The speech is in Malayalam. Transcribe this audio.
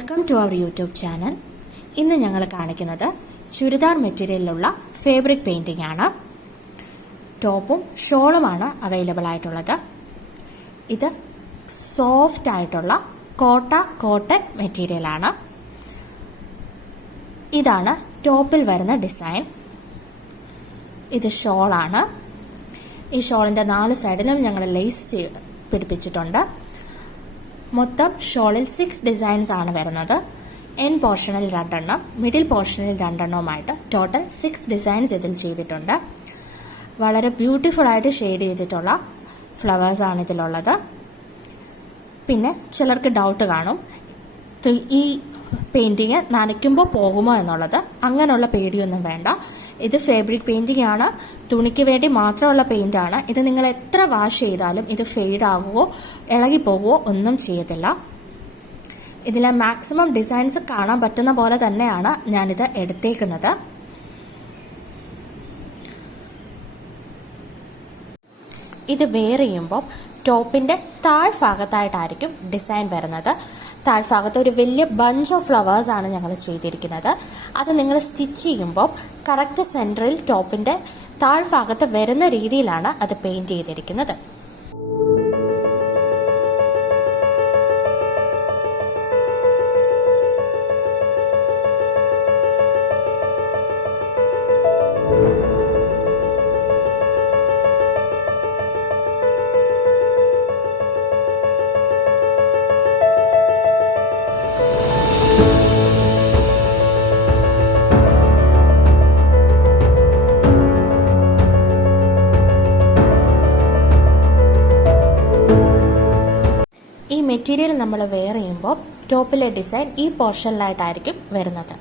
Welcome to our YouTube channel. ഇന്ന് ഞങ്ങൾ കാണിക്കുന്നത് ചുരിദാർ മെറ്റീരിയലിലുള്ള ഫാബ്രിക് പെയിൻറ്റിംഗ് ആണ്. ടോപ്പും ഷോളുമാണ് അവൈലബിൾ ആയിട്ടുള്ളത്. ഇത് സോഫ്റ്റ് ആയിട്ടുള്ള കോട്ടൺ മെറ്റീരിയലാണ്. ഇതാണ് ടോപ്പിൽ വരുന്ന ഡിസൈൻ. ഇത് ഷോളാണ്. ഈ ഷോളിൻ്റെ 4 സൈഡിലും ഞങ്ങൾ ലേസ് പിടിപ്പിച്ചിട്ടുണ്ട്. മൊത്തം ഷോളിൽ 6 ഡിസൈൻസ് ആണ് വരുന്നത്. എൻ പോർഷനിൽ 2 എണ്ണം, മിഡിൽ പോർഷനിൽ 2 എണ്ണവുമായിട്ട് ടോട്ടൽ 6 ഡിസൈൻസ് ഇതിൽ ചെയ്തിട്ടുണ്ട്. വളരെ ബ്യൂട്ടിഫുൾ ആയിട്ട് ഷെയ്ഡ് ചെയ്തിട്ടുള്ള ഫ്ലവേഴ്സാണ് ഇതിലുള്ളത്. പിന്നെ ചിലർക്ക് ഡൗട്ട് കാണും, ഈ പെയിൻറ്റിങ് നനയ്ക്കുമ്പോൾ പോകുമോ എന്നുള്ളത്. അങ്ങനെയുള്ള പേടിയൊന്നും വേണ്ട. ഇത് ഫാബ്രിക് പെയിൻറ്റിംഗ് ആണ്, തുണിക്ക് വേണ്ടി മാത്രമുള്ള പെയിൻ്റാണ്. ഇത് നിങ്ങൾ എത്ര വാഷ് ചെയ്താലും ഇത് ഫെയ്ഡ് ആകുകയോ ഇളകിപ്പോകുകയോ ഒന്നും ചെയ്യത്തില്ല. ഇതിലെ മാക്സിമം ഡിസൈൻസ് കാണാൻ പറ്റുന്ന പോലെ തന്നെയാണ് ഞാനിത് എടുത്തേക്കുന്നത്. ഇത് വെയർ ചെയ്യുമ്പോൾ ടോപ്പിൻ്റെ താഴ്ഭാഗത്തായിട്ടായിരിക്കും ഡിസൈൻ വരുന്നത്. താഴ്ഭാഗത്ത് ഒരു വലിയ ബഞ്ച് ഓഫ് ഫ്ലവേഴ്സ് ആണ് ഞങ്ങൾ ചെയ്തിരിക്കുന്നത്. അത് നിങ്ങൾ സ്റ്റിച്ച് ചെയ്യുമ്പോൾ കറക്റ്റ് സെൻറ്ററിൽ ടോപ്പിൻ്റെ താഴ്ഭാഗത്ത് വരുന്ന രീതിയിലാണ് അത് പെയിൻറ്റ് ചെയ്തിരിക്കുന്നത്. ഈ മെറ്റീരിയൽ നമ്മൾ വെയർ ചെയ്യുമ്പോൾ ടോപ്പിലെ ഡിസൈൻ ഈ പോർഷനിലായിട്ടായിരിക്കും വരുന്നത്.